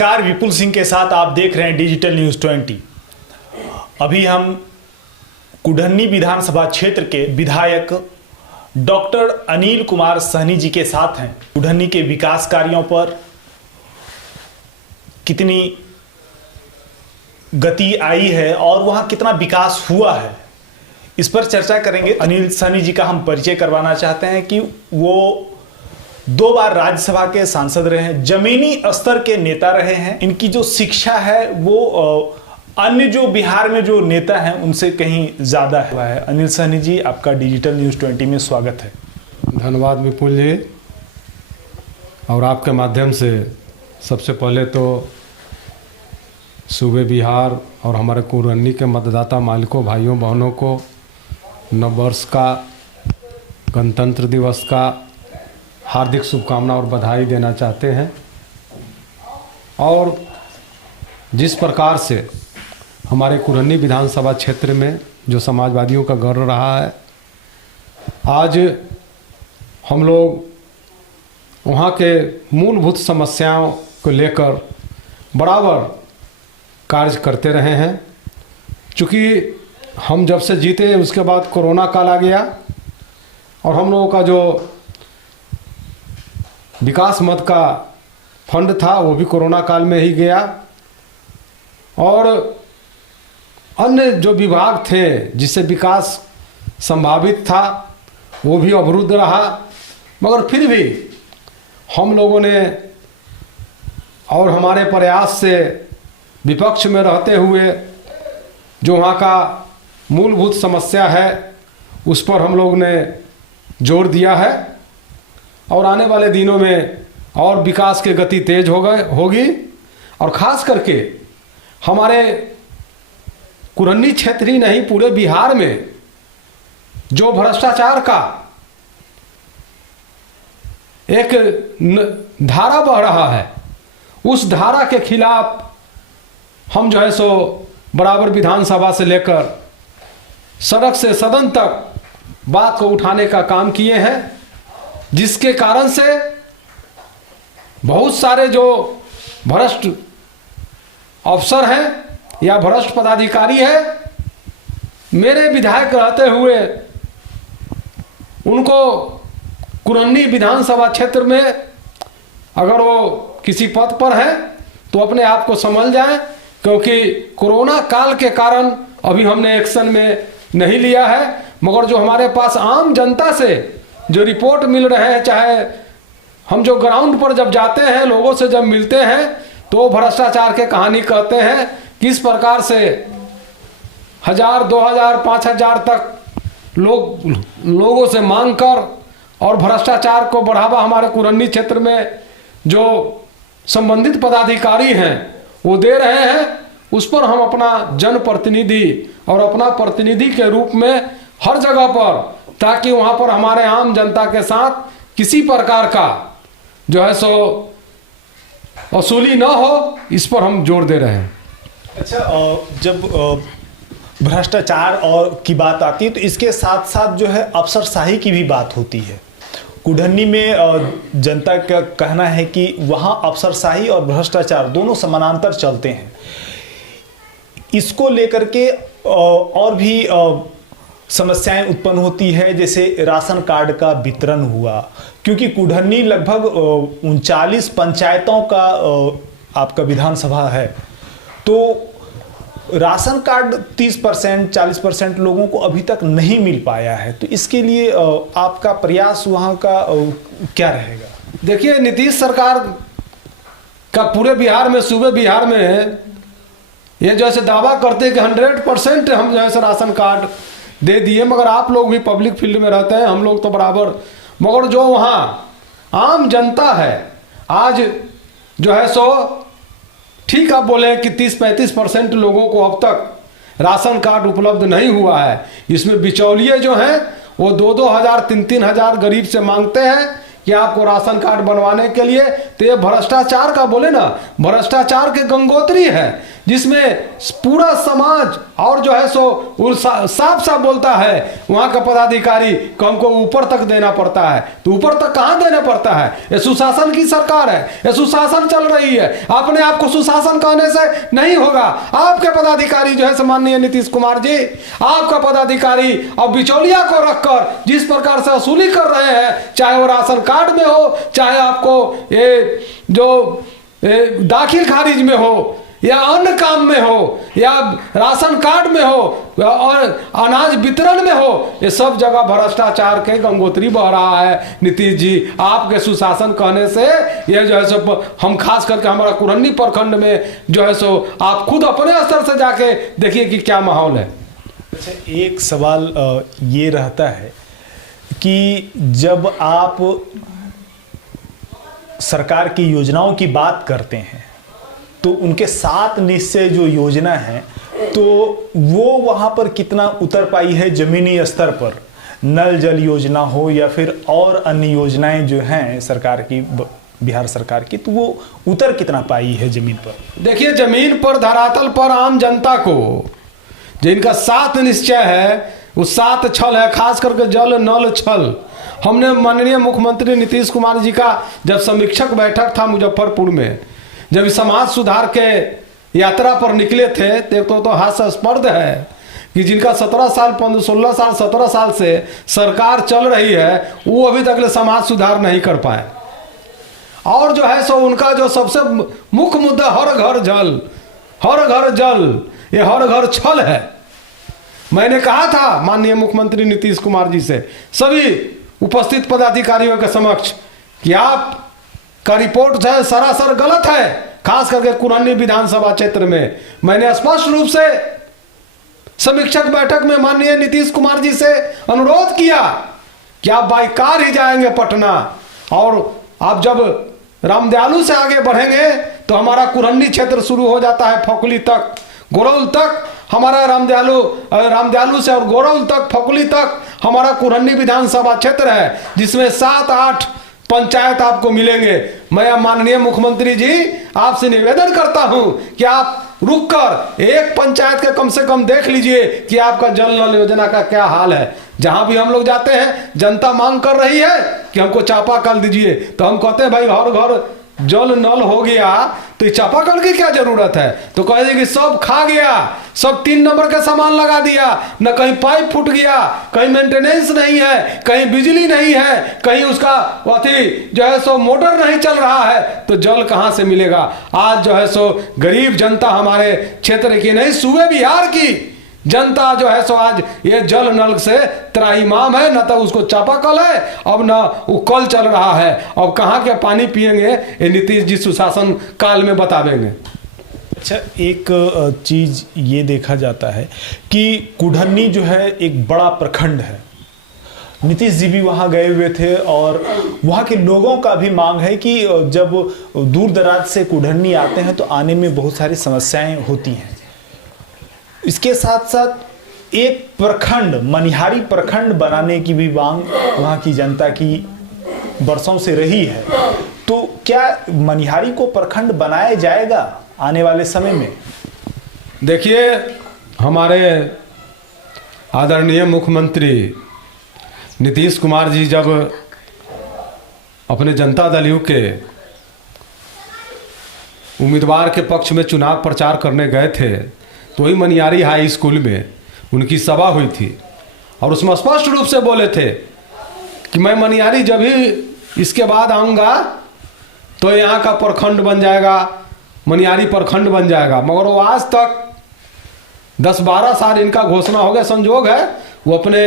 नमस्कार, विपुल सिंह के साथ आप देख रहे हैं डिजिटल न्यूज़ 20। अभी हम कुढ़न्नी विधानसभा क्षेत्र के विधायक डॉक्टर अनिल कुमार सहनी जी के साथ हैं। कुढ़न्नी के विकास कार्यों पर कितनी गति आई है और वहां कितना विकास हुआ है, इस पर चर्चा करेंगे। अनिल सहनी जी का हम परिचय करवाना चाहते हैं कि वो 2 बार राज्यसभा के सांसद रहे हैं, जमीनी स्तर के नेता रहे हैं। इनकी जो शिक्षा है वो अन्य जो बिहार में जो नेता हैं उनसे कहीं ज़्यादा है। अनिल सहनी जी, आपका डिजिटल न्यूज़ 20 में स्वागत है। धन्यवाद विपुल जी। और आपके माध्यम से सबसे पहले तो सूबे बिहार और हमारे कुढ़न्नी के मतदाता मालिकों, भाइयों बहनों को नववर्ष का, गणतंत्र दिवस का हार्दिक शुभकामना और बधाई देना चाहते हैं। और जिस प्रकार से हमारे कुढ़न्नी विधानसभा क्षेत्र में जो समाजवादियों का गढ़ रहा है, आज हम लोग वहाँ के मूलभूत समस्याओं को लेकर बराबर कार्य करते रहे हैं। चूँकि हम जब से जीते उसके बाद कोरोना काल आ गया और हम लोगों का जो विकास मद का फंड था वो भी कोरोना काल में ही गया और अन्य जो विभाग थे जिससे विकास संभावित था वो भी अवरुद्ध रहा। मगर फिर भी हम लोगों ने और हमारे प्रयास से विपक्ष में रहते हुए जो वहाँ का मूलभूत समस्या है उस पर हम लोग ने जोर दिया है और आने वाले दिनों में और विकास की गति तेज होगी। और ख़ास करके हमारे कुढ़न्नी क्षेत्र ही नहीं, पूरे बिहार में जो भ्रष्टाचार का एक धारा बह रहा है, उस धारा के खिलाफ हम जो है सो बराबर विधानसभा से लेकर सड़क से सदन तक बात को उठाने का काम किए हैं, जिसके कारण से बहुत सारे जो भ्रष्ट अफसर हैं या भ्रष्ट पदाधिकारी हैं, मेरे विधायक रहते हुए उनको कुढ़न्नी विधानसभा क्षेत्र में अगर वो किसी पद पर हैं तो अपने आप को संभल जाएं, क्योंकि कोरोना काल के कारण अभी हमने एक्शन में नहीं लिया है। मगर जो हमारे पास आम जनता से जो रिपोर्ट मिल रहे हैं, चाहे हम जो ग्राउंड पर जब जाते हैं, लोगों से जब मिलते हैं, तो भ्रष्टाचार के कहानी कहते हैं किस प्रकार से 1000, 2000, 5000 तक लोगों से मांग कर और भ्रष्टाचार को बढ़ावा हमारे कुढ़न्नी क्षेत्र में जो संबंधित पदाधिकारी हैं वो दे रहे हैं। उस पर हम अपना जनप्रतिनिधि और अपना प्रतिनिधि के रूप में हर जगह पर, ताकि वहाँ पर हमारे आम जनता के साथ किसी प्रकार का जो है सो वसूली न हो, इस पर हम जोर दे रहे हैं। अच्छा, जब भ्रष्टाचार और की बात आती है तो इसके साथ साथ जो है अफसरशाही की भी बात होती है। कुढ़न्नी में जनता का कहना है कि वहाँ अफसरशाही और भ्रष्टाचार दोनों समानांतर चलते हैं। इसको लेकर के और भी समस्याएं उत्पन्न होती है, जैसे राशन कार्ड का वितरण हुआ, क्योंकि कुढ़न्नी लगभग 39 पंचायतों का आपका विधानसभा है, तो राशन कार्ड 30%, 40% लोगों को अभी तक नहीं मिल पाया है। तो इसके लिए आपका प्रयास वहाँ का क्या रहेगा? देखिए, नीतीश सरकार का पूरे बिहार में, सूबे बिहार में ये जैसे दावा करते हैं कि 100% हम जो है राशन कार्ड दे दिए, मगर आप लोग भी पब्लिक फील्ड में रहते हैं, हम लोग तो बराबर। मगर जो वहाँ आम जनता है आज जो है सो, ठीक आप बोले कि 30-35% लोगों को अब तक राशन कार्ड उपलब्ध नहीं हुआ है। इसमें बिचौलिए जो हैं वो 2-2 हज़ार, 3-3 हज़ार गरीब से मांगते हैं कि आपको राशन कार्ड बनवाने के लिए। तो ये भ्रष्टाचार का बोले ना, भ्रष्टाचार के गंगोत्री है, जिसमें पूरा समाज और जो है सो साफ साफ बोलता है वहां का पदाधिकारी को हमको ऊपर तक देना पड़ता है। तो ऊपर तक कहां देना पड़ता है? ये सुशासन की सरकार है, ये सुशासन चल रही है। अपने आप को सुशासन कहने से नहीं होगा। आपके पदाधिकारी जो है माननीय नीतीश कुमार जी, आपका पदाधिकारी अब बिचौलिया को रखकर जिस प्रकार से वसूली कर रहे हैं, चाहे वो राशन कार्ड में हो, चाहे आपको ये जो दाखिल खारिज में हो, या अन्य काम में हो, या राशन कार्ड में हो, और अनाज वितरण में हो, ये सब जगह भ्रष्टाचार के गंगोत्री बह रहा है। नीतीश जी, आपके सुशासन कहने से ये जो है सो हम खास करके हमारा कुरन्नी प्रखंड में जो है सो आप खुद अपने स्तर से जाके देखिए कि क्या माहौल है। अच्छा, एक सवाल ये रहता है कि जब आप सरकार की योजनाओं की बात करते हैं तो उनके 7 निश्चय जो योजना है तो वो वहाँ पर कितना उतर पाई है जमीनी स्तर पर? नल जल योजना हो या फिर और अन्य योजनाएं जो हैं सरकार की, बिहार सरकार की, तो वो उतर कितना पाई है जमीन पर? देखिए, जमीन पर, धरातल पर आम जनता को जिनका 7 निश्चय है वो 7 छल है, खास करके जल नल छल। हमने माननीय मुख्यमंत्री नीतीश कुमार जी का जब समीक्षक बैठक था मुजफ्फरपुर में, जब इस समाज सुधार के यात्रा पर निकले थे, तो हास्यास्पद है कि जिनका 17 साल 16 साल 17 साल से सरकार चल रही है वो अभी तक ले समाज सुधार नहीं कर पाए। और जो है सो उनका जो सबसे मुख्य मुद्दा हर घर जल, हर घर जल, ये हर घर छल है। मैंने कहा था माननीय मुख्यमंत्री नीतीश कुमार जी से, सभी उपस्थित पदाधिकारियों के समक्ष, कि आप का रिपोर्ट जो है सरासर गलत है, खास करके कुरन्नी विधानसभा क्षेत्र में। मैंने स्पष्ट रूप से समीक्षक बैठक में माननीय नीतीश कुमार जी से अनुरोध किया कि आप बाई कार ही जाएंगे पटना, और आप जब रामदयालु से आगे बढ़ेंगे तो हमारा कुरन्नी क्षेत्र शुरू हो जाता है फकुली तक, गोरौल तक। हमारा रामदयालु से और गोरौल तक, फकुली तक हमारा कुरन्नी विधानसभा क्षेत्र है, जिसमें 7-8 पंचायत आपको मिलेंगे। मैं माननीय मुख्यमंत्री जी आपसे निवेदन करता हूं कि आप रुककर एक पंचायत के कम से कम देख लीजिए कि आपका जल नल योजना का क्या हाल है। जहां भी हम लोग जाते हैं जनता मांग कर रही है कि हमको चापाकल दीजिए, तो हम कहते हैं भाई हर घर जल नल हो गया तो चापाकल की क्या जरूरत है? तो कहे कि सब खा गया, सब 3 नंबर का सामान लगा दिया, न कहीं पाइप फूट गया, कहीं मेंटेनेंस नहीं है, कहीं बिजली नहीं है, कहीं उसका अथी जो है सो मोटर नहीं चल रहा है, तो जल कहां से मिलेगा? आज जो है सो गरीब जनता हमारे क्षेत्र की नहीं, सूबे बिहार की जनता जो है सो आज ये जल नल से त्राहिमाम है। न तो उसको चापाकल है, अब न वो कल चल रहा है। अब कहाँ के पानी पिएंगे ये नीतीश जी सुशासन काल में बतावेंगे। अच्छा, एक चीज़ ये देखा जाता है कि कुढ़न्नी जो है एक बड़ा प्रखंड है। नीतीश जी भी वहाँ गए हुए थे और वहाँ के लोगों का भी मांग है कि जब दूर दराज से कुढ़न्नी आते हैं तो आने में बहुत सारी समस्याएं होती हैं। इसके साथ साथ एक प्रखंड, मनिहारी प्रखंड बनाने की भी मांग वहाँ की जनता की बरसों से रही है। तो क्या मनिहारी को प्रखंड बनाया जाएगा आने वाले समय में? देखिए, हमारे आदरणीय मुख्यमंत्री नीतीश कुमार जी जब अपने जनता दल यू के उम्मीदवार के पक्ष में चुनाव प्रचार करने गए थे तो वही मनिहारी हाई स्कूल में उनकी सभा हुई थी और उसमें स्पष्ट रूप से बोले थे कि मैं मनिहारी जब ही इसके बाद आऊँगा तो यहाँ का प्रखंड बन जाएगा, मनिहारी प्रखंड बन जाएगा। मगर वो आज तक 10-12 साल इनका घोषणा हो गया, संजोग है वो अपने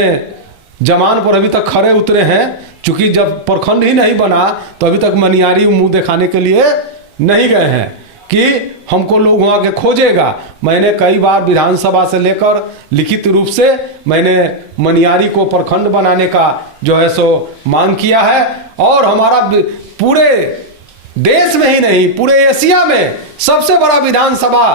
जमान पर अभी तक खड़े उतरे हैं। चूंकि जब प्रखंड ही नहीं बना तो अभी तक मनिहारी मुंह दिखाने के लिए नहीं गए हैं कि हमको लोग वहाँ के खोजेगा। मैंने कई बार विधानसभा से लेकर लिखित रूप से मैंने मनिहारी को प्रखंड बनाने का जो है सो मांग किया है और हमारा पूरे देश में ही नहीं पूरे एशिया में सबसे बड़ा विधानसभा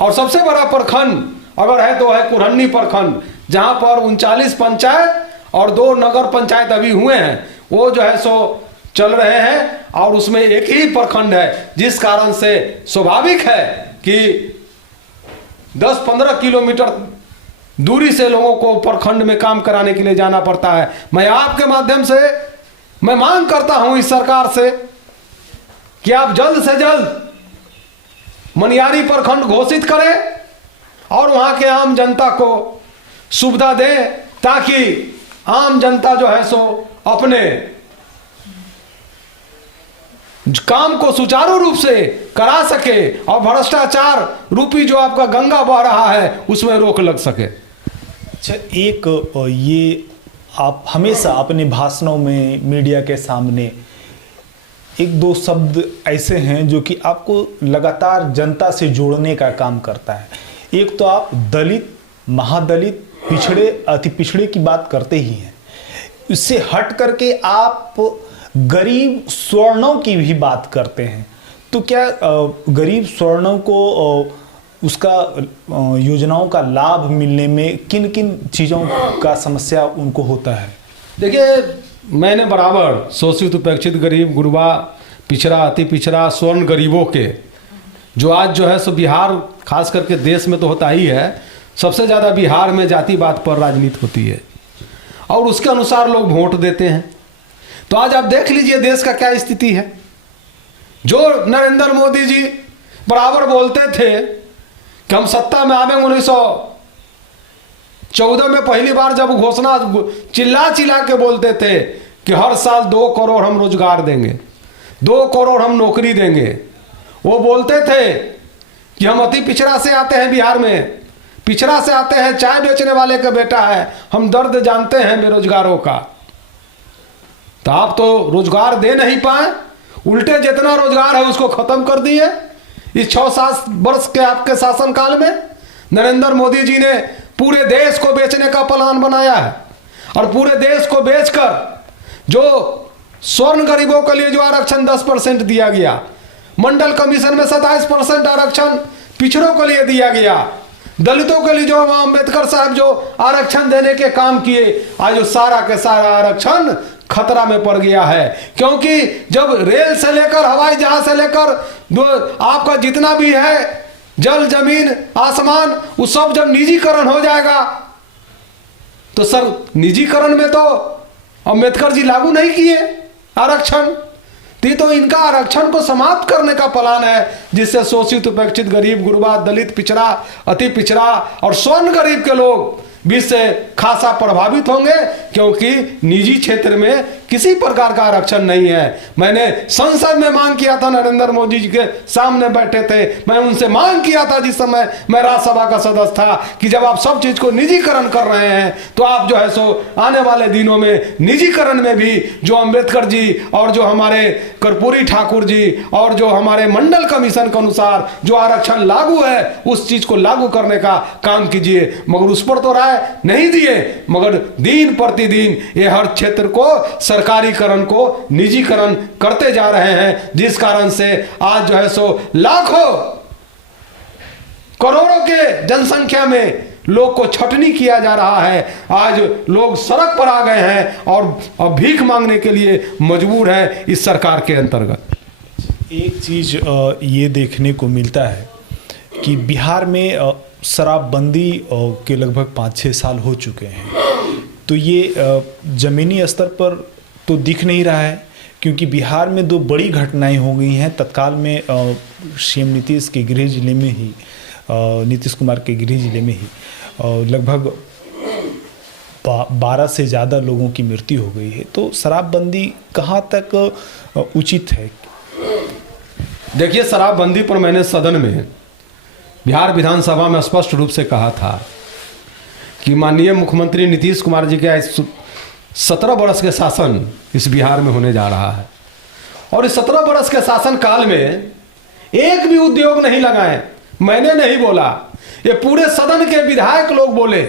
और सबसे बड़ा प्रखंड अगर है तो है कुढ़न्नी प्रखंड, जहाँ पर 39 पंचायत और 2 नगर पंचायत अभी हुए हैं, वो जो है सो चल रहे हैं और उसमें एक ही प्रखंड है, जिस कारण से स्वाभाविक है कि 10-15 किलोमीटर दूरी से लोगों को प्रखंड में काम कराने के लिए जाना पड़ता है। मैं आपके माध्यम से मैं मांग करता हूं इस सरकार से कि आप जल्द से जल्द मनियारी प्रखंड घोषित करें और वहां के आम जनता को सुविधा दें, ताकि आम जनता जो है सो अपने काम को सुचारू रूप से करा सके और भ्रष्टाचार रूपी जो आपका गंगा बह रहा है उसमें रोक लग सके। अच्छा, एक ये आप हमेशा अपने भाषणों में मीडिया के सामने एक दो शब्द ऐसे हैं जो कि आपको लगातार जनता से जोड़ने का काम करता है। एक तो आप दलित, महादलित, पिछड़े, अति पिछड़े की बात करते ही हैं। इससे हट करके आप गरीब स्वर्णों की भी बात करते हैं। तो क्या गरीब स्वर्णों को उसका योजनाओं का लाभ मिलने में किन किन चीज़ों का समस्या उनको होता है? देखिए, मैंने बराबर शोषित उपेक्षित गरीब, गुरबा, पिछड़ा, अति पिछड़ा, स्वर्ण गरीबों के जो आज जो है सो बिहार खास करके देश में तो होता ही है, सबसे ज़्यादा बिहार में जातिवाद पर राजनीति होती है और उसके अनुसार लोग वोट देते हैं। तो आज आप देख लीजिए देश का क्या स्थिति है। जो नरेंद्र मोदी जी बराबर बोलते थे कि हम सत्ता में आवेंगे, 1914 में पहली बार जब घोषणा चिल्ला चिल्ला के बोलते थे कि हर साल 2 करोड़ हम रोजगार देंगे, 2 करोड़ हम नौकरी देंगे। वो बोलते थे कि हम अति पिछड़ा से आते हैं, बिहार में पिछड़ा से आते हैं, चाय बेचने वाले का बेटा है, हम दर्द जानते हैं बेरोजगारों का। तो आप तो रोजगार दे नहीं पाए, उल्टे जितना रोजगार है उसको खत्म कर दिए। इस 6-7 वर्ष के आपके शासनकाल में नरेंद्र मोदी जी ने पूरे देश को बेचने का प्लान बनाया है और पूरे देश को बेचकर जो स्वर्ण गरीबों के लिए जो आरक्षण 10% दिया गया, मंडल कमीशन में 27% आरक्षण पिछड़ों के लिए दिया गया, दलितों के लिए जो अम्बेडकर साहब जो आरक्षण देने के काम किए, आज जो सारा के सारा आरक्षण खतरा में पड़ गया है। क्योंकि जब रेल से लेकर हवाई जहाज से लेकर आपका जितना भी है जल, जमीन, आसमान, वो सब जब निजीकरण हो जाएगा तो सर निजीकरण में तो अम्बेडकर जी लागू नहीं किए आरक्षण, तो इनका आरक्षण को समाप्त करने का प्लान है, जिससे शोषित उपेक्षित गरीब, गुरबा, दलित, पिछड़ा, अति पिछड़ा और स्वर्ण गरीब के लोग भी इससे खासा प्रभावित होंगे, क्योंकि निजी क्षेत्र में किसी प्रकार का आरक्षण नहीं है। मैंने संसद में मांग किया था, नरेंद्र मोदी जी के सामने बैठे थे, मैं उनसे मांग किया था जिस समय मैं राज्यसभा का सदस्य था कि जब आप सब चीज को निजीकरण कर रहे हैं तो आप जो है सो आने वाले दिनों में निजीकरण में भी जो अम्बेडकर जी और जो हमारे कर्पूरी ठाकुर जी और जो हमारे मंडल कमीशन के अनुसार जो आरक्षण लागू है उस चीज को लागू करने का काम कीजिए। मगर उस पर तो राय नहीं दिए, मगर दिन प्रतिदिन ये हर क्षेत्र को सरकारीकरण को निजीकरण करते जा रहे हैं, जिस कारण से आज जो है सो लाखों करोड़ों के जनसंख्या में लोग को छटनी किया जा रहा है। आज लोग सड़क पर आ गए हैं और अब भीख मांगने के लिए मजबूर है इस सरकार के अंतर्गत। एक चीज ये देखने को मिलता है कि बिहार में शराबबंदी के लगभग 5-6 साल हो चुके हैं, तो ये ज़मीनी स्तर पर तो दिख नहीं रहा है, क्योंकि बिहार में 2 बड़ी घटनाएं हो गई हैं तत्काल में। सीएम नीतीश के गृह जिले में ही, नीतीश कुमार के गृह जिले में ही लगभग 12 से ज़्यादा लोगों की मृत्यु हो गई है। तो शराबबंदी कहाँ तक उचित है? देखिए, शराबबंदी पर मैंने सदन में बिहार विधानसभा में स्पष्ट रूप से कहा था कि माननीय मुख्यमंत्री नीतीश कुमार जी के 17 वर्ष के शासन इस बिहार में होने जा रहा है और इस 17 वर्ष के शासन काल में एक भी उद्योग नहीं लगाए। मैंने नहीं बोला, ये पूरे सदन के विधायक लोग बोले,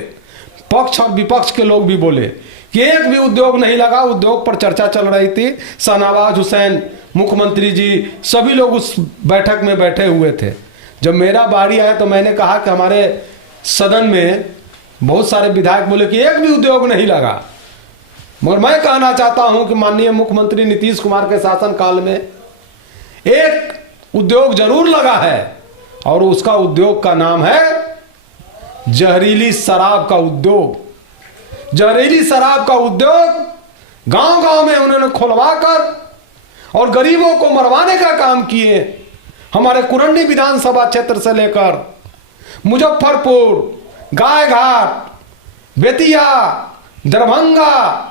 पक्ष और विपक्ष के लोग भी बोले कि एक भी उद्योग नहीं लगा। उद्योग पर चर्चा चल रही थी, शाहनवाज हुसैन मुख्यमंत्री जी सभी लोग उस बैठक में बैठे हुए थे। जब मेरा बारी आया तो मैंने कहा कि हमारे सदन में बहुत सारे विधायक बोले कि एक भी उद्योग नहीं लगा, मगर मैं कहना चाहता हूं कि माननीय मुख्यमंत्री नीतीश कुमार के शासन काल में एक उद्योग जरूर लगा है और उसका उद्योग का नाम है जहरीली शराब का उद्योग। जहरीली शराब का उद्योग गांव-गांव में उन्होंने खुलवाकर और गरीबों को मरवाने का काम किए। हमारे कुरंडी विधानसभा क्षेत्र से लेकर मुजफ्फरपुर, गायघाट, बेतिया, दरभंगा,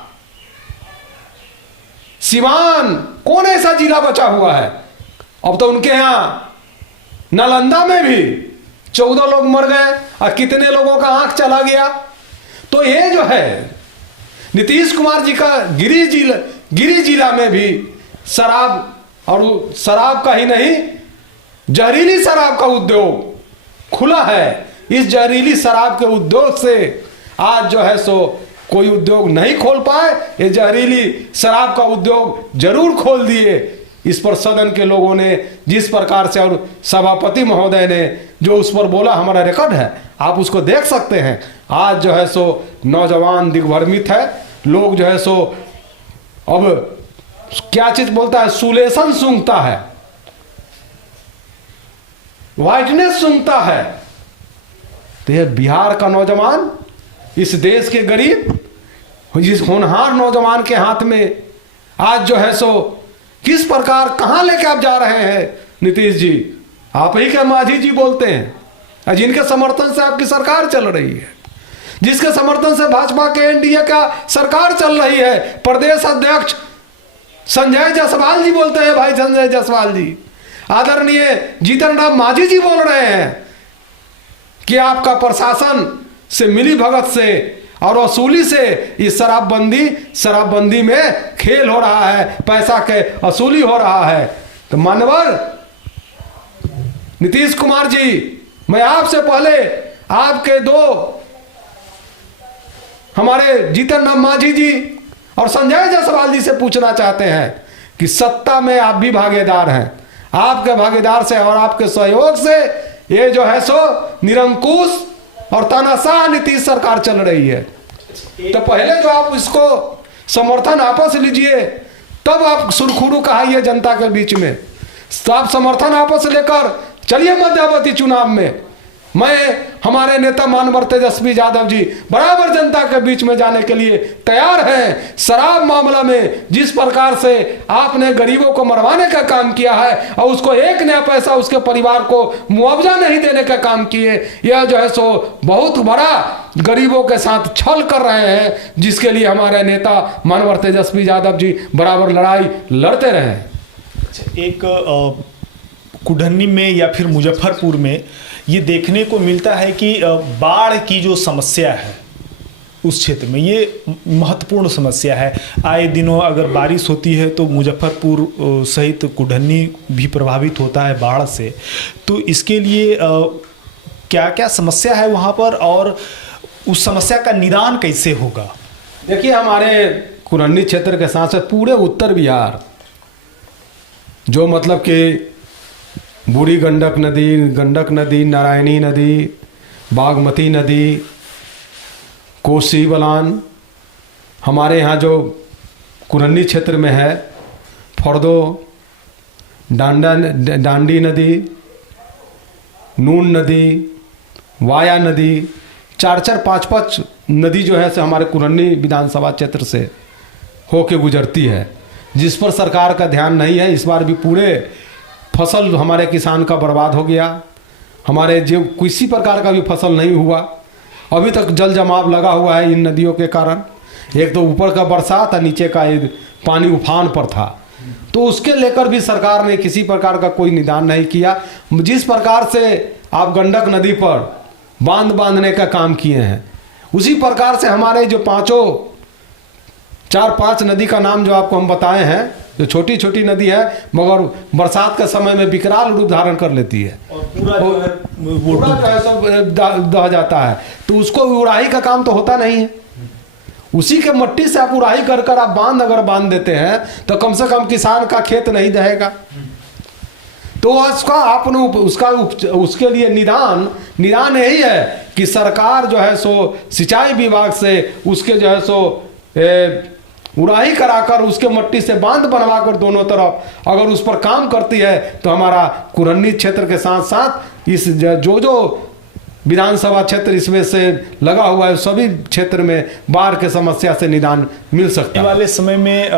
सिवान, कौन ऐसा जिला बचा हुआ है? अब तो उनके यहां नालंदा में भी 14 लोग मर गए और कितने लोगों का आंख चला गया। तो ये जो है नीतीश कुमार जी का गिरी जिला में भी शराब, और शराब का ही नहीं, जहरीली शराब का उद्योग खुला है। इस जहरीली शराब के उद्योग से आज जो है सो कोई उद्योग नहीं खोल पाए, ये जहरीली शराब का उद्योग जरूर खोल दिए। इस पर सदन के लोगों ने जिस प्रकार से, और सभापति महोदय ने जो उस पर बोला, हमारा रिकॉर्ड है, आप उसको देख सकते हैं। आज जो है सो नौजवान दिग्भ्रमित है, लोग जो है सो अब क्या चीज बोलता है, सुलेशन सूंघता है, व्हाइटनेस सूंघता है। तो ये बिहार का नौजवान, इस देश के गरीब, इस होनहार नौजवान के हाथ में आज जो है सो किस प्रकार, कहां लेके आप जा रहे हैं नीतीश जी? आप ही के मांझी जी बोलते हैं, जिनके समर्थन से आपकी सरकार चल रही है, जिसके समर्थन से भाजपा के एनडीए का सरकार चल रही है। प्रदेश अध्यक्ष संजय जायसवाल जी बोलते हैं, भाई संजय जायसवाल जी, आदरणीय जीतन राम मांझी जी बोल रहे हैं कि आपका प्रशासन से मिली भगत से और वसूली से इस शराबबंदी में खेल हो रहा है, पैसा के वसूली हो रहा है। तो मानवर नीतीश कुमार जी, मैं आपसे पहले आपके दो, हमारे जीतन राम मांझी जी और संजय जायसवाल जी से पूछना चाहते हैं कि सत्ता में आप भी भागीदार हैं, आपके भागीदार से और आपके सहयोग से ये जो है सो निरंकुश और तानाशाह नीतीश सरकार चल रही है। तो पहले जो आप इसको समर्थन आपस लीजिए, तब आप सुरखुरु कहाइए जनता के बीच में। आप समर्थन आपस लेकर चलिए मध्यावधि चुनाव में। मैं, हमारे नेता मानवर तेजस्वी यादव जी बराबर जनता के बीच में जाने के लिए तैयार हैं। शराब मामला में जिस प्रकार से आपने गरीबों को मरवाने का काम किया है और उसको एक नया पैसा उसके परिवार को मुआवजा नहीं देने का काम किए, यह जो है सो बहुत बड़ा गरीबों के साथ छल कर रहे हैं, जिसके लिए हमारे नेता मानवर तेजस्वी यादव जी बराबर लड़ाई लड़ते रहे। एक कुढ़नी में या फिर मुजफ्फरपुर में ये देखने को मिलता है कि बाढ़ की जो समस्या है उस क्षेत्र में, ये महत्वपूर्ण समस्या है। आए दिनों अगर बारिश होती है तो मुजफ्फरपुर सहित कुढ़नी भी प्रभावित होता है बाढ़ से। तो इसके लिए क्या क्या समस्या है वहाँ पर और उस समस्या का निदान कैसे होगा? देखिए, हमारे कुढ़नी क्षेत्र के साथ साथ पूरे उत्तर बिहार, जो मतलब कि बूढ़ी गंडक नदी, नारायणी नदी, बागमती नदी, कोसी बलान, हमारे यहाँ जो कुढ़नी क्षेत्र में है, फरदो, डांडी नदी, नून नदी, वाया नदी, 4-4, 5-5 नदी जो है से हमारे कुढ़नी विधानसभा क्षेत्र से होके गुजरती है, जिस पर सरकार का ध्यान नहीं है। इस बार भी पूरे फसल हमारे किसान का बर्बाद हो गया। हमारे जो किसी प्रकार का भी फसल नहीं हुआ, अभी तक जल जमाव लगा हुआ है इन नदियों के कारण। एक तो ऊपर का बरसात और नीचे का पानी उफान पर था, तो उसके लेकर भी सरकार ने किसी प्रकार का कोई निदान नहीं किया। जिस प्रकार से आप गंडक नदी पर बांध बांधने का काम किए हैं, उसी प्रकार से हमारे जो 4-5 नदी का नाम जो आपको हम बताए हैं, जो छोटी छोटी नदी है मगर बरसात के समय में विकराल रूप धारण कर लेती है और पूरा जो है पूरा जो है सब दह जाता है। तो उसको उड़ाही का काम तो होता नहीं है, उसी के मट्टी से आप उड़ाही कर कर आप अगर बांध देते हैं तो कम से कम किसान का खेत नहीं दहेगा। तो उसका आपने उसके लिए निदान यही है कि सरकार जो है सो सिंचाई विभाग से उसके जो है सो उड़ाही कराकर उसके मट्टी से बांध बनवाकर दोनों तरफ अगर उस पर काम करती है तो हमारा कुढ़नी क्षेत्र के साथ साथ इस जो विधानसभा क्षेत्र इसमें से लगा हुआ है, सभी क्षेत्र में बाढ़ के समस्या से निदान मिल सकता आने है। वाले समय में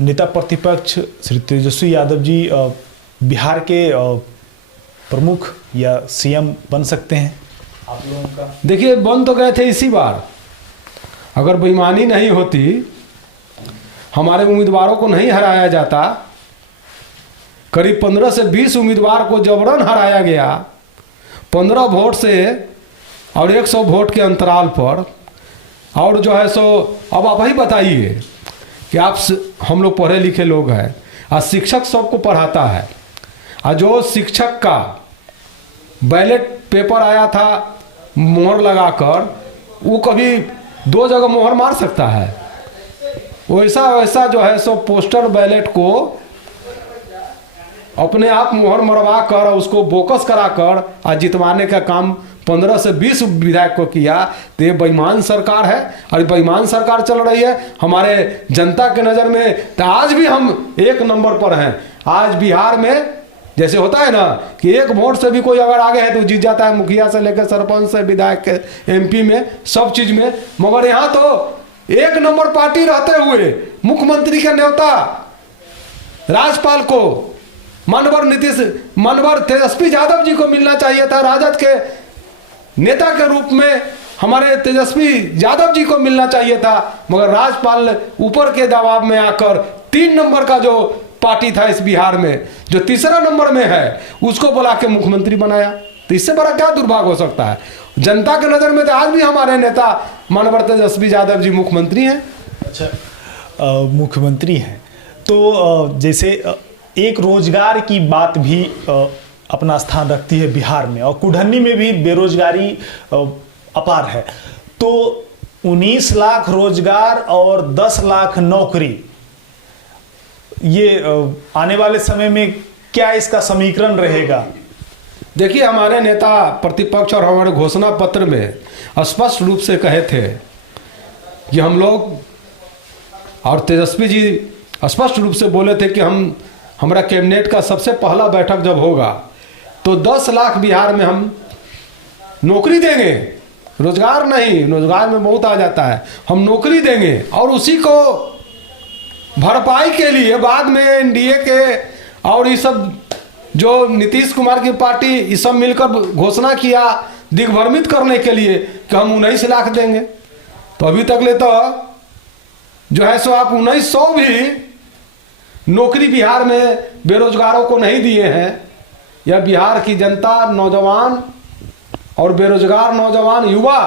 नेता प्रतिपक्ष श्री तेजस्वी यादव जी बिहार के प्रमुख या सीएम बन सकते हैं आप लोगों का? देखिए, बन तो गए थे इसी बार। अगर बेईमानी नहीं होती, हमारे उम्मीदवारों को नहीं हराया जाता, करीब 15 से 20 उम्मीदवार को जबरन हराया गया 15 वोट से और 100 वोट के अंतराल पर। और जो है सो अब आप ही बताइए कि हम लोग पढ़े लिखे लोग हैं, और शिक्षक सबको पढ़ाता है, और जो शिक्षक का बैलेट पेपर आया था मोहर लगाकर, वो कभी 2 जगह मोहर मार सकता है? वैसा जो है सो पोस्टर बैलेट को अपने आप मोहर मरवा कर उसको बोकस कराकर और जितवाने का काम 15 से 20 विधायक को किया। तो ये बेईमान सरकार है, और बेईमान सरकार चल रही है हमारे जनता के नज़र में। तो आज भी हम 1 नंबर पर हैं। आज बिहार में जैसे होता है ना कि 1 वोट से भी कोई अगर आगे है तो जीत जाता है, मुखिया से लेकर सरपंच से विधायक MP में सब चीज़ में। मगर यहाँ तो 1 नंबर पार्टी रहते हुए मुख्यमंत्री का न्योता राज्यपाल को मानवर तेजस्वी यादव जी को मिलना चाहिए था। राजद के नेता के रूप में हमारे तेजस्वी यादव जी को मिलना चाहिए था, मगर राज्यपाल ऊपर के दबाव में आकर 3 नंबर का जो पार्टी था इस बिहार में, जो तीसरा नंबर में है, उसको बुला के मुख्यमंत्री बनाया। तो इससे बड़ा क्या दुर्भाग्य हो सकता है? जनता के नज़र में तो आज भी हमारे नेता मानवर तेजस्वी यादव जी मुख्यमंत्री हैं। अच्छा, मुख्यमंत्री हैं तो जैसे एक रोजगार की बात भी अपना स्थान रखती है बिहार में, और कुढ़नी में भी बेरोजगारी अपार है। तो 19 लाख रोजगार और 10 लाख नौकरी, ये आने वाले समय में क्या इसका समीकरण रहेगा? देखिए, हमारे नेता प्रतिपक्ष और हमारे घोषणा पत्र में स्पष्ट रूप से कहे थे कि हम लोग, और तेजस्वी जी स्पष्ट रूप से बोले थे कि हमारा कैबिनेट का सबसे पहला बैठक जब होगा तो 10 लाख बिहार में हम नौकरी देंगे। रोजगार नहीं, रोजगार में बहुत आ जाता है, हम नौकरी देंगे। और उसी को भरपाई के लिए बाद में NDA के और ये सब जो नीतीश कुमार की पार्टी ये सब मिलकर घोषणा किया दिग्भ्रमित करने के लिए कि हम 19 लाख देंगे। तो अभी तक ले तो जो है सो आप 1900 भी नौकरी बिहार में बेरोजगारों को नहीं दिए हैं। यह बिहार की जनता, नौजवान और बेरोजगार नौजवान युवा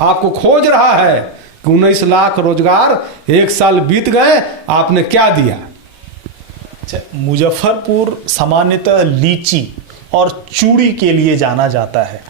आपको खोज रहा है कि 19 लाख रोजगार 1 साल बीत गए, आपने क्या दिया? अच्छा, मुजफ्फरपुर सामान्यतः लीची और चूड़ी के लिए जाना जाता है।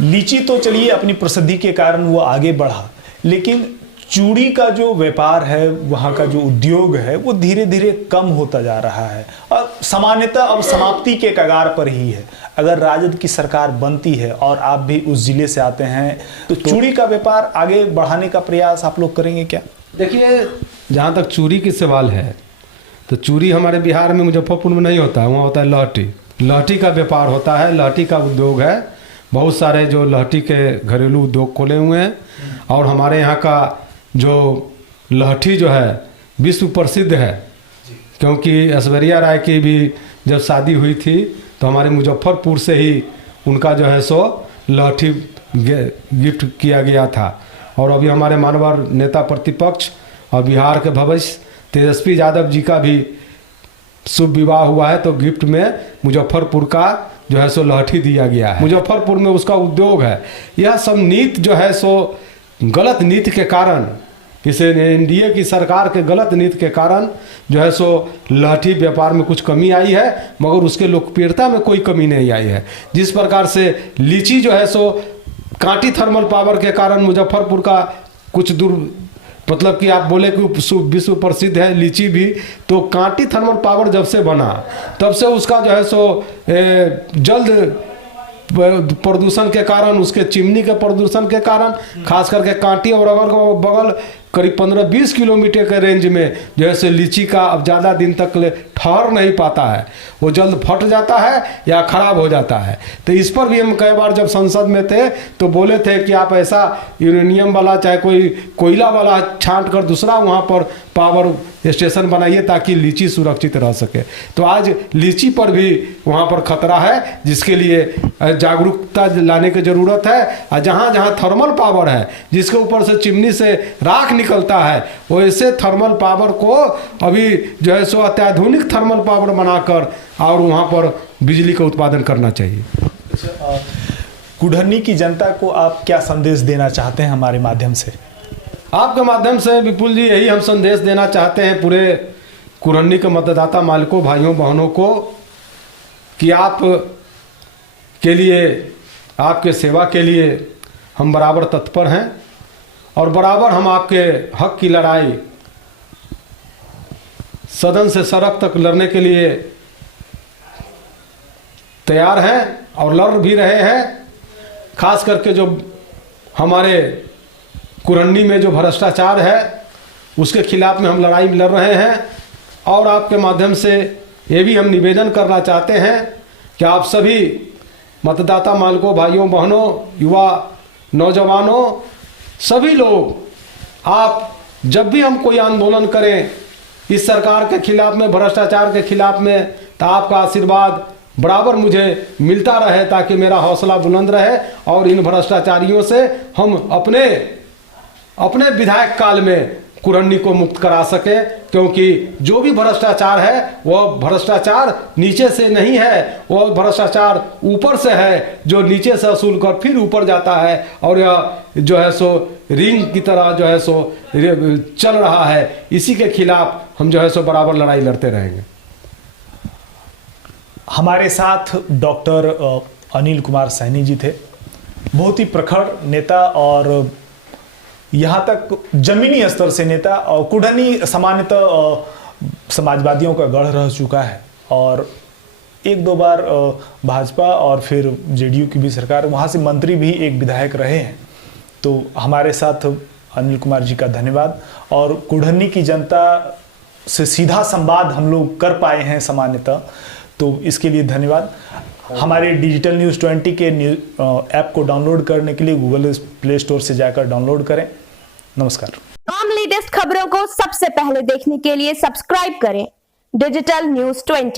लीची तो चलिए अपनी प्रसिद्धि के कारण वो आगे बढ़ा, लेकिन चूड़ी का जो व्यापार है, वहाँ का जो उद्योग है, वो धीरे धीरे कम होता जा रहा है और सामान्यतः अब समाप्ति के कगार पर ही है। अगर राजद की सरकार बनती है और आप भी उस जिले से आते हैं तो चूड़ी का व्यापार आगे बढ़ाने का प्रयास आप लोग करेंगे क्या? देखिए, जहाँ तक चूड़ी की सवाल है तो चूड़ी हमारे बिहार में मुजफ्फरपुर में नहीं होता है, वहाँ होता है लहठी। लहठी का व्यापार होता है, लहठी का उद्योग है। बहुत सारे जो लहठी के घरेलू उद्योग खोले हुए हैं, और हमारे यहाँ का जो लहठी जो है विश्व प्रसिद्ध है, क्योंकि ऐश्वर्या राय की भी जब शादी हुई थी तो हमारे मुजफ्फरपुर से ही उनका जो है सो लहठी गिफ्ट किया गया था। और अभी हमारे मानवर नेता प्रतिपक्ष और बिहार के भविष्य तेजस्वी यादव जी का भी शुभ विवाह हुआ है, तो गिफ्ट में मुजफ्फरपुर का जो है सो लहठी दिया गया है। मुजफ्फरपुर में उसका उद्योग है। यह सब नीति जो है सो गलत नीति के कारण, इसे NDA की सरकार के गलत नीति के कारण जो है सो लहठी व्यापार में कुछ कमी आई है, मगर उसके लोकप्रियता में कोई कमी नहीं आई है। जिस प्रकार से लीची जो है सो कांटी थर्मल पावर के कारण मुजफ्फरपुर का कुछ दूर, मतलब कि आप बोले कि विश्व प्रसिद्ध है लीची भी, तो कांटी थर्मल पावर जब से बना तब से उसका जो है सो जल्द प्रदूषण के कारण, उसके चिमनी के प्रदूषण के कारण, खास करके कांटी और अगल बगल करीब 15-20 किलोमीटर के रेंज में जो है सो लीची का अब ज़्यादा दिन तक ठहर नहीं पाता है, वो जल्द फट जाता है या ख़राब हो जाता है। तो इस पर भी हम कई बार जब संसद में थे तो बोले थे कि आप ऐसा यूरेनियम वाला चाहे कोई कोयला वाला छांट कर दूसरा वहाँ पर पावर स्टेशन बनाइए ताकि लीची सुरक्षित रह सके। तो आज लीची पर भी वहाँ पर खतरा है, जिसके लिए जागरूकता लाने की ज़रूरत है। और जहाँ जहाँ थर्मल पावर है, जिसके ऊपर से चिमनी से राख निकलता है, वैसे थर्मल पावर को अभी जो है सो अत्याधुनिक थर्मल पावर बनाकर और वहाँ पर बिजली का उत्पादन करना चाहिए। कुढ़नी की जनता को आप क्या संदेश देना चाहते हैं हमारे माध्यम से? आपके माध्यम से विपुल जी यही हम संदेश देना चाहते हैं पूरे कुढ़नी के मतदाता मालिकों, भाइयों बहनों को कि आप के लिए, आपके सेवा के लिए हम बराबर तत्पर हैं और बराबर हम आपके हक की लड़ाई सदन से सड़क तक लड़ने के लिए तैयार हैं और लड़ भी रहे हैं। खास करके जो हमारे कुढ़नी में जो भ्रष्टाचार है उसके खिलाफ में हम लड़ाई लड़ रहे हैं। और आपके माध्यम से ये भी हम निवेदन करना चाहते हैं कि आप सभी मतदाता मालिकों, भाइयों बहनों, युवा नौजवानों, सभी लोग आप जब भी हम कोई आंदोलन करें इस सरकार के खिलाफ में, भ्रष्टाचार के खिलाफ में, तो आपका आशीर्वाद बराबर मुझे मिलता रहे ताकि मेरा हौसला बुलंद रहे और इन भ्रष्टाचारियों से हम अपने विधायक काल में कुढ़नी को मुक्त करा सके। क्योंकि जो भी भ्रष्टाचार है वह भ्रष्टाचार नीचे से नहीं है, वह भ्रष्टाचार ऊपर से है, जो नीचे से वसूल कर फिर ऊपर जाता है और यह जो है सो रिंग की तरह जो है सो चल रहा है। इसी के खिलाफ हम जो है सो बराबर लड़ाई लड़ते रहेंगे। हमारे साथ डॉक्टर अनिल कुमार सैनी जी थे, बहुत ही प्रखर नेता और यहाँ तक जमीनी स्तर से नेता। और कुढ़नी सामान्यतः समाजवादियों का गढ़ रह चुका है और एक दो बार भाजपा और फिर जेडीयू की भी सरकार, वहाँ से मंत्री भी एक विधायक रहे हैं। तो हमारे साथ अनिल कुमार जी का धन्यवाद। और कुढ़नी की जनता से सीधा संवाद हम लोग कर पाए हैं सामान्यतः, तो इसके लिए धन्यवाद। हमारे डिजिटल न्यूज़ 20 के ऐप को डाउनलोड करने के लिए गूगल प्ले स्टोर से जाकर डाउनलोड करें। नमस्कार। तमाम लेटेस्ट खबरों को सबसे पहले देखने के लिए सब्सक्राइब करें डिजिटल न्यूज़ 20।